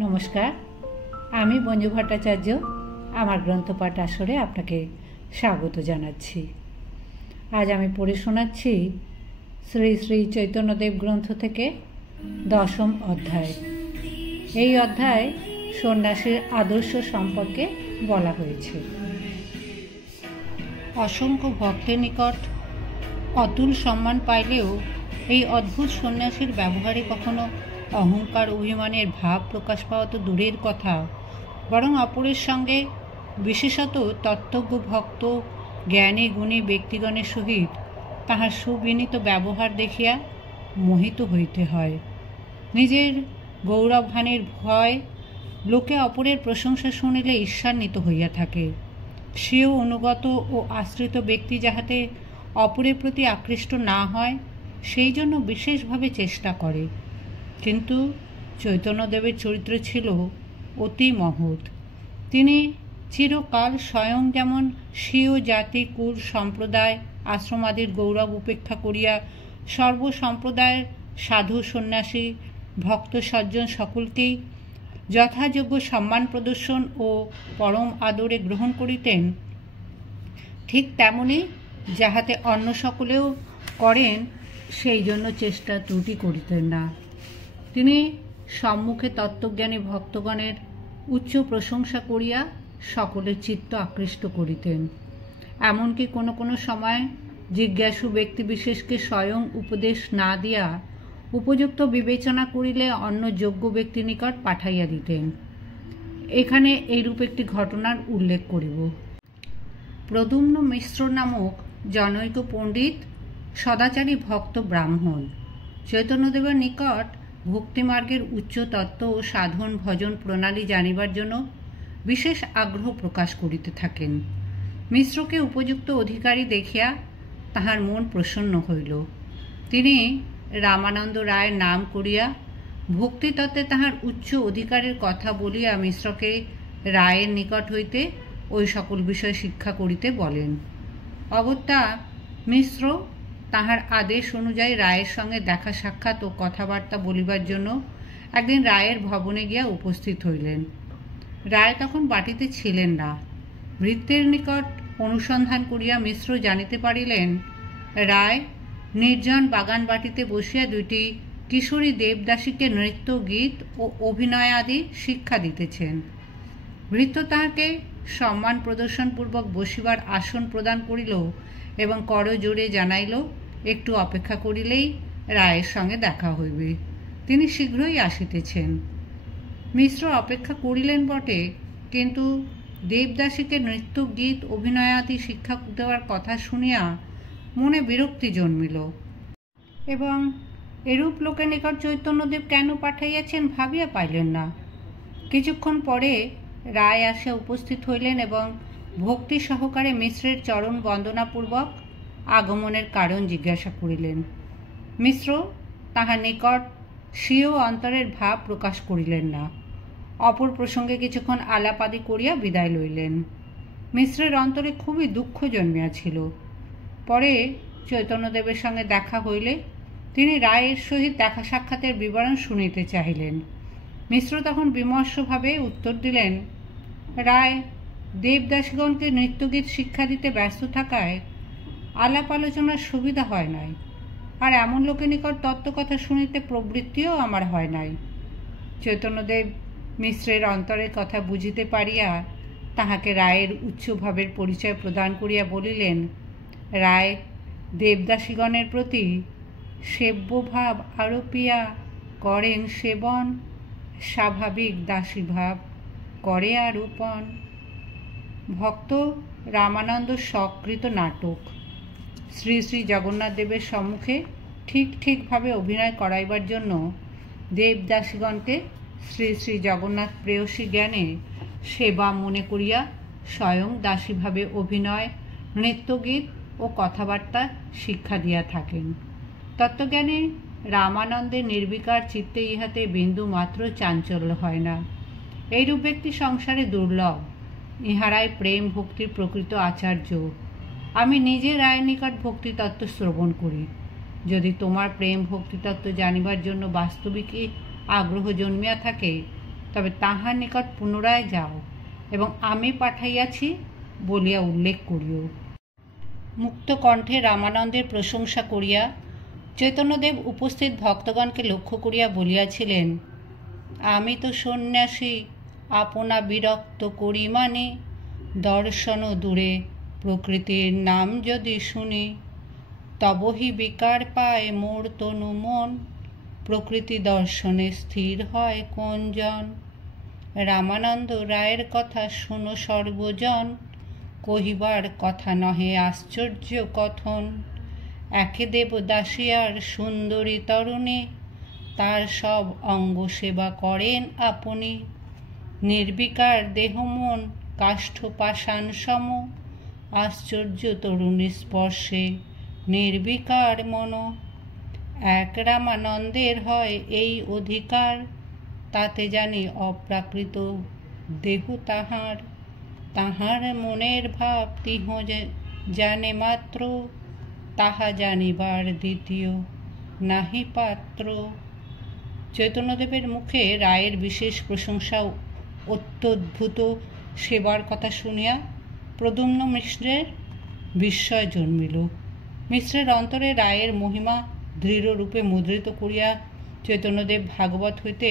নমস্কার, আমি মঞ্জু ভট্টাচার্য। আমার গ্রন্থপাঠ আসরে আপনাকে স্বাগত জানাচ্ছি। আজ আমি পড়ে শোনাচ্ছি শ্রী শ্রী চৈতন্যদেব গ্রন্থ থেকে 10ম অধ্যায়। এই অধ্যায় সন্ন্যাসীর আদর্শ সম্পর্কে বলা হয়েছে। অসংখ্য ভক্তের নিকট অতুল সম্মান পাইলেও এই অদ্ভুত সন্ন্যাসীর ব্যবহারে কখনো অহংকার অভিমানের ভাব প্রকাশ পাওয়া তো দূরের কথা, বরং অপরের সঙ্গে বিশেষত তত্ত্বজ্ঞ ভক্ত জ্ঞানী গুণী ব্যক্তিগণের সহিত তাহার সুবিনীত ব্যবহার দেখিয়া মোহিত হইতে হয়। নিজের গৌরবহানির ভয় লোকে অপরের প্রশংসা শুনিলে ঈর্ষান্বিত হইয়া থাকে। সেও অনুগত ও আশ্রিত ব্যক্তি যাহাতে অপরের প্রতি আকৃষ্ট না হয় সেই জন্য বিশেষভাবে চেষ্টা করে। কিন্তু চৈতন্যদেবের চরিত্র ছিল অতি মহৎ। তিনি চিরকাল স্বয়ং যেমন স্বীয় জাতি কুল সম্প্রদায় আশ্রমাদির গৌরব উপেক্ষা করিয়া সর্বসম্প্রদায়ের সাধু সন্ন্যাসী ভক্ত সজ্জন সকলকেই যথাযোগ্য সম্মান প্রদর্শন ও পরম আদরে গ্রহণ করিতেন, ঠিক তেমনি যাহাতে অন্য সকলেও করেন সেই জন্য চেষ্টা ত্রুটি করিতেন না। তিনি সম্মুখে তত্ত্বজ্ঞানী ভক্তগণের উচ্চ প্রশংসা করিয়া সকলের চিত্ত আকৃষ্ট করিতেন। এমনকি কোনো কোনো সময় জিজ্ঞাসু ব্যক্তিবিশেষকে স্বয়ং উপদেশ না দিয়া উপযুক্ত বিবেচনা করিলে অন্য যোগ্য ব্যক্তির নিকট পাঠাইয়া দিতেন। এখানে এইরূপ একটি ঘটনার উল্লেখ করিব। প্রদ্যুম্ন মিশ্র নামক জনৈক পণ্ডিত সদাচারী ভক্ত ব্রাহ্মণ চৈতন্যদেবের নিকট ভক্তিমার্গের উচ্চ তত্ত্ব ও সাধন ভজন প্রণালী জানিবার জন্য বিশেষ আগ্রহ প্রকাশ করিতে থাকেন। মিশ্রকে উপযুক্ত অধিকারী দেখিয়া তাহার মন প্রসন্ন হইল। তিনি রামানন্দ রায়ের নাম করিয়া ভক্তিতত্ত্বে তাহার উচ্চ অধিকারের কথা বলিয়া মিশ্রকে রায়ের নিকট হইতে ওই সকল বিষয় শিক্ষা করিতে বলেন। অগত্যা মিশ্র তাহার আদেশ অনুযায়ী রায়ের সঙ্গে দেখা সাক্ষাৎ ও কথাবার্তা বলিবার জন্য একদিন রায়ের ভবনে গিয়া উপস্থিত হইলেন। রায় তখন বাটিতে ছিলেন না। ভৃত্যের নিকট অনুসন্ধান করিয়া মিশ্র জানিতে পারিলেন রায় নির্জন বাগান বাটিতে বসিয়া দুইটি কিশোরী দেবদাসীকে নৃত্য গীত ও অভিনয় আদি শিক্ষা দিতেছেন। ভৃত্য তাহাকে সম্মান প্রদর্শনপূর্বক বসিবার আসন প্রদান করিল এবং করজোড়ে জানাইল একটু অপেক্ষা করিলেই রায়ের সঙ্গে দেখা হইবে, তিনি শীঘ্রই আসিতেছেন। মিশ্র অপেক্ষা করিলেন বটে, কিন্তু দেবদাসীকে নৃত্য গীত অভিনয় আদি শিক্ষা দেওয়ার কথা শুনিয়া মনে বিরক্তি জন্মিল এবং এরূপ লোকের নিকট চৈতন্যদেব কেন পাঠাইয়াছেন ভাবিয়া পাইলেন না। কিছুক্ষণ পরে রায় আসিয়া উপস্থিত হইলেন এবং ভক্তি সহকারে মিশ্রের চরণ বন্দনাপূর্বক আগমনের কারণ জিজ্ঞাসা করিলেন। মিশ্র তাহার নিকট স্বীয় অন্তরের ভাব প্রকাশ করিলেন না। অপর প্রসঙ্গে কিছুক্ষণ আলাপাদি করিয়া বিদায় লইলেন। মিশ্রের অন্তরে খুবই দুঃখ জন্মিয়াছিল। পরে চৈতন্যদেবের সঙ্গে দেখা হইলে তিনি রায়ের সহিত দেখা সাক্ষাতের বিবরণ শুনিতে চাহিলেন। মিশ্র তখন বিমর্ষভাবে উত্তর দিলেন, রায় দেবদাসীগণকে নৃত্যগীত শিক্ষা দিতে ব্যস্ত থাকায় আলাপ আলোচনার সুবিধা হয় নাই, আর এমন লোকের নিকট তত্ত্বকথা শুনিতে প্রবৃত্তিও আমার হয় নাই। চৈতন্যদেব মিশ্রের অন্তরের কথা বুঝিতে পারিয়া তাহাকে রায়ের উচ্চভাবের পরিচয় প্রদান করিয়া বলিলেন, রায় দেবদাসীগণের প্রতি সেব্যভাব আরোপিয়া করেন সেবন, স্বাভাবিক দাসীভাব করে আরোপণ। ভক্ত রামানন্দ স্বকৃত নাটক শ্রী শ্রী জগন্নাথ দেবের সম্মুখে ঠিকভাবে অভিনয় করাইবার জন্য দেবদাসীগণকে শ্রী শ্রী জগন্নাথ প্রেয়সী জ্ঞানে সেবা মনে করিয়া স্বয়ং দাসীভাবে অভিনয় নৃত্যগীত ও কথাবার্তা শিক্ষা দিয়া থাকেন। তত্ত্বজ্ঞানে রামানন্দের নির্বিকার চিত্তে ইহাতে বিন্দু মাত্র চাঞ্চল্য হয় না। এইরূপ ব্যক্তি সংসারে দুর্লভ। ইহারাই প্রেম ভক্তির প্রকৃত আচার্য। আমি নিজে রায়ের নিকট ভক্তিতত্ত্ব শ্রবণ করি। যদি তোমার প্রেম ভক্তিতত্ত্ব জানিবার জন্য বাস্তবিকই আগ্রহ জন্মিয়া থাকে, তবে তাহার নিকট পুনরায় যাও এবং আমি পাঠাইয়াছি বলিয়া উল্লেখ করিও। মুক্ত কণ্ঠে রামানন্দের প্রশংসা করিয়া চৈতন্যদেব উপস্থিত ভক্তগণকে লক্ষ্য করিয়া বলিয়াছিলেন, আমি তো সন্ন্যাসী, আপনা বিরক্ত করি মানে দর্শন দূরে প্রকৃতির নাম যদি শুনি, তবহি বিকার পায় মোর তনু মন, প্রকৃতি দর্শনে স্থির হয় কোন জন। রামানন্দ রায়ের কথা শোনো সর্বজন, কহিবার কথা নহে আশ্চর্য কথন। একে দেবদাসিয়ার সুন্দরী তরুণী, তার সব অঙ্গ সেবা করেন আপনি। নির্বিকার দেহ মন কাষ্ঠ পাষাণ সম, আশ্চর্য তরুণী স্পর্শে নির্বিকার মন। এক রামানন্দের হয় এই অধিকার, তাতে জানি অপ্রাকৃত দেহ তাহার। তাহার মনের ভাব তিহ জানে মাত্র, তাহা জানিবার দ্বিতীয় নাহি পাত্র। চৈতন্যদেবের মুখে রায়ের বিশেষ প্রশংসা অত্যদ্ভুত সেবার কথা শুনিয়া প্রদ্যুম্ন মিশ্রের বিস্ময় জন্মিল। মিশ্রের অন্তরে রায়ের মহিমা দৃঢ়রূপে মুদ্রিত করিয়া চৈতন্যদেব ভাগবত হইতে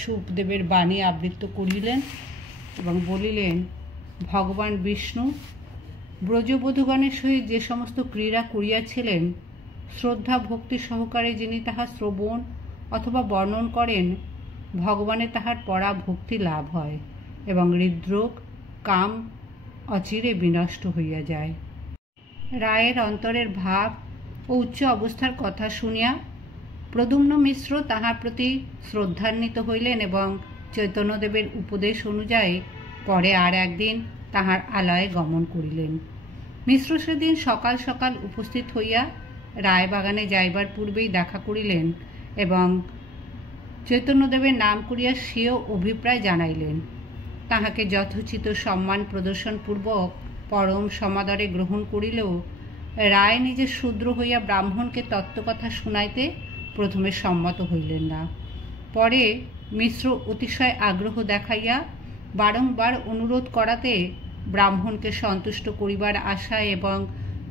শুকদেবের বাণী আবৃত্ত করিলেন এবং বলিলেন, ভগবান বিষ্ণু ব্রজবধূগণের সহিত যে সমস্ত ক্রীড়া করিয়াছিলেন, শ্রদ্ধা ভক্তি সহকারে যিনি তাহা শ্রবণ অথবা বর্ণন করেন, ভগবানে তাহার পরা ভক্তি লাভ হয় এবং হৃদরোগ কাম অচিরে বিনষ্ট হইয়া যায়। রায়ের অন্তরের ভাব ও উচ্চ অবস্থার কথা শুনিয়া প্রদ্যুম্ন মিশ্র তাহার প্রতি শ্রদ্ধান্বিত হইলেন এবং চৈতন্যদেবের উপদেশ অনুযায়ী পরে আর একদিন তাহার আলয়ে গমন করিলেন। মিশ্র সেদিন সকাল সকাল উপস্থিত হইয়া রায়বাগানে যাইবার পূর্বেই দেখা করিলেন এবং চৈতন্যদেবের নাম করিয়া স্বীয় অভিপ্রায় জানাইলেন। তাহাকে যথোচিত সম্মান প্রদর্শনপূর্বক পরম সমাদরে গ্রহণ করিলেও রায় নিজে শূদ্র হইয়া ব্রাহ্মণকে তত্ত্বকথা শুনাইতে প্রথমে সম্মত হইলেন না। পরে মিশ্র অতিশয় আগ্রহ দেখাইয়া বারংবার অনুরোধ করাতে ব্রাহ্মণকে সন্তুষ্ট করিবার আশায় এবং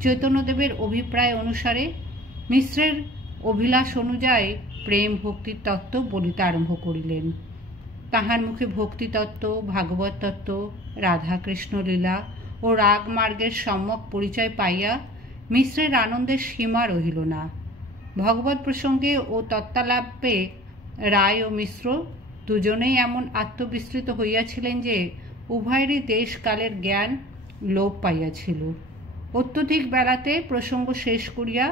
চৈতন্যদেবের অভিপ্রায় অনুসারে মিশ্রের অভিলাষ অনুযায়ী প্রেম ভক্তির তত্ত্ব বলিতে আরম্ভ করিলেন। তাহার মুখে ভক্তিতত্ত্ব, ভাগবত তত্ত্ব, রাধাকৃষ্ণ লীলা ও রাগমার্গের সম্যক পরিচয় পাইয়া মিশ্রের আনন্দের সীমা রহিল না। ভগবত প্রসঙ্গে ও তত্ত্বালাপে রায় ও মিশ্র দুজনেই এমন আত্মবিস্তৃত হইয়াছিলেন যে উভয়েরই দেশকালের জ্ঞান লোপ পাইয়াছিল। অত্যধিক বেলাতে প্রসঙ্গ শেষ করিয়া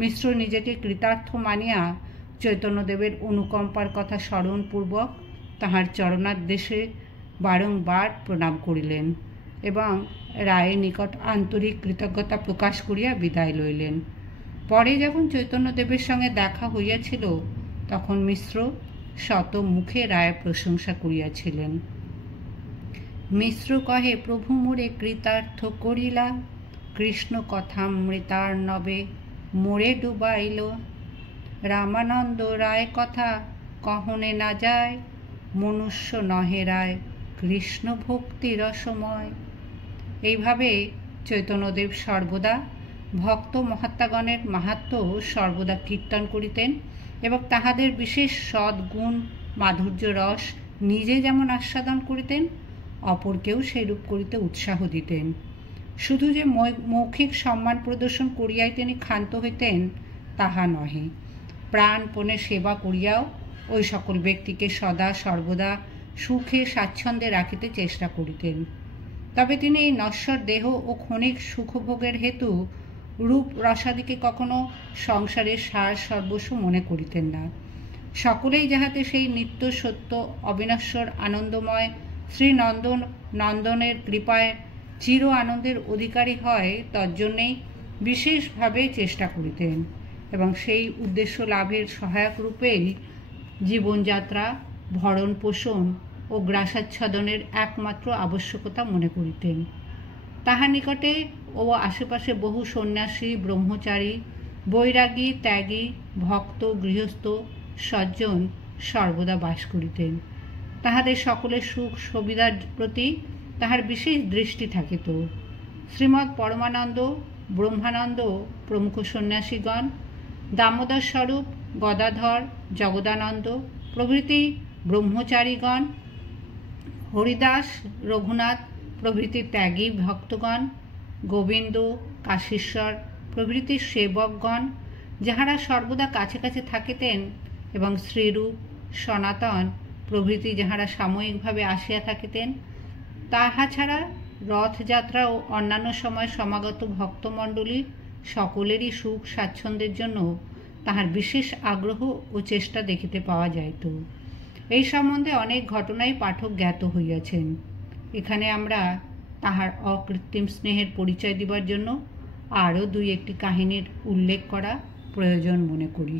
মিশ্র নিজেকে কৃতার্থ মানিয়া চৈতন্যদেবের অনুকম্পার কথা স্মরণপূর্বক তাহার চরণাদেশে বারংবার প্রণাম করিলেন এবং রায়ের নিকট আন্তরিক কৃতজ্ঞতা প্রকাশ করিয়া বিদায় লইলেন। পরে যখন চৈতন্যদেবের সঙ্গে দেখা হইয়াছিল তখন মিশ্র শত মুখে রায়ের প্রশংসা করিয়াছিলেন। মিশ্র কহে, প্রভু মোরে কৃতার্থ করিলা, কৃষ্ণ কথামৃতার্ণবে মোরে ডুবাইল। রামানন্দ রায় কথা কহনে না যায়, মনুষ্য নহে রায় কৃষ্ণ ভক্তি রসময়। এইভাবে চৈতন্যদেব সর্বদা ভক্ত মহাত্মাগণের মাহাত্ম্য সর্বদা কীর্তন করিতেন এবং তাহাদের বিশেষ সদ্গুণ মাধুর্য রস নিজে যেমন আস্বাদন করিতেন, অপরকেও সেইরূপ করিতে উৎসাহ দিতেন। শুধু যে মৌখিক সম্মান প্রদর্শন করিয়াই তিনি ক্ষান্ত হইতেন তাহা নহে, প্রাণপণে সেবা করিয়াও ওই সকল ব্যক্তিকে সদা সর্বদা সুখে স্বাচ্ছন্দ্যে রাখিতে চেষ্টা করিতেন। তবে তিনি এই নশ্বর দেহ ও ক্ষণিক সুখভোগের হেতু রূপ রসাদিকে কখনো সংসারের সার সর্বস্ব মনে করিতেন না। সকলেই যাহাতে সেই নিত্য সত্য অবিনশ্বর আনন্দময় শ্রী নন্দনের কৃপায় চির আনন্দের অধিকারী হয়, তজ্জন্যেই বিশেষভাবে চেষ্টা করিতেন এবং সেই উদ্দেশ্য লাভের সহায়ক রূপেই জীবনযাত্রা, ভরণ পোষণ ও গ্রাসাচ্ছাদনের একমাত্র আবশ্যকতা মনে করিতেন। তাহার নিকটে ও আশেপাশে বহু সন্ন্যাসী, ব্রহ্মচারী, বৈরাগী, ত্যাগী, ভক্ত, গৃহস্থ, সজ্জন সর্বদা বাস করিতেন। তাহাদের সকলের সুখ সুবিধার প্রতি তাহার বিশেষ দৃষ্টি থাকিত। শ্রীমৎ পরমানন্দ, ব্রহ্মানন্দ প্রমুখ সন্ন্যাসীগণ, দামোদর স্বরূপ, গদাধর, জগদানন্দ প্রভৃতি ব্রহ্মচারীগণ, হরিদাস, রঘুনাথ প্রভৃতি ত্যাগী ভক্তগণ, গোবিন্দ, কাশীশ্বর প্রভৃতি সেবকগণ, যাহারা সর্বদা কাছে কাছে থাকিতেন, এবং শ্রীরূপ, সনাতন প্রভৃতি যাহারা সাময়িকভাবে আসিয়া থাকিতেন, তাহা ছাড়া রথযাত্রা ও অন্যান্য সময় সমাগত ভক্তমণ্ডলী সকলেরই সুখ স্বাচ্ছন্দ্যের জন্য তাহার বিশেষ আগ্রহ ও চেষ্টা দেখিতে পাওয়া যাইত। এই সম্বন্ধে অনেক ঘটনাই পাঠক জ্ঞাত হইয়াছেন। এখানে আমরা তাহার অকৃত্রিম স্নেহের পরিচয় দিবার জন্য আরও দুই একটি কাহিনীর উল্লেখ করা প্রয়োজন মনে করি।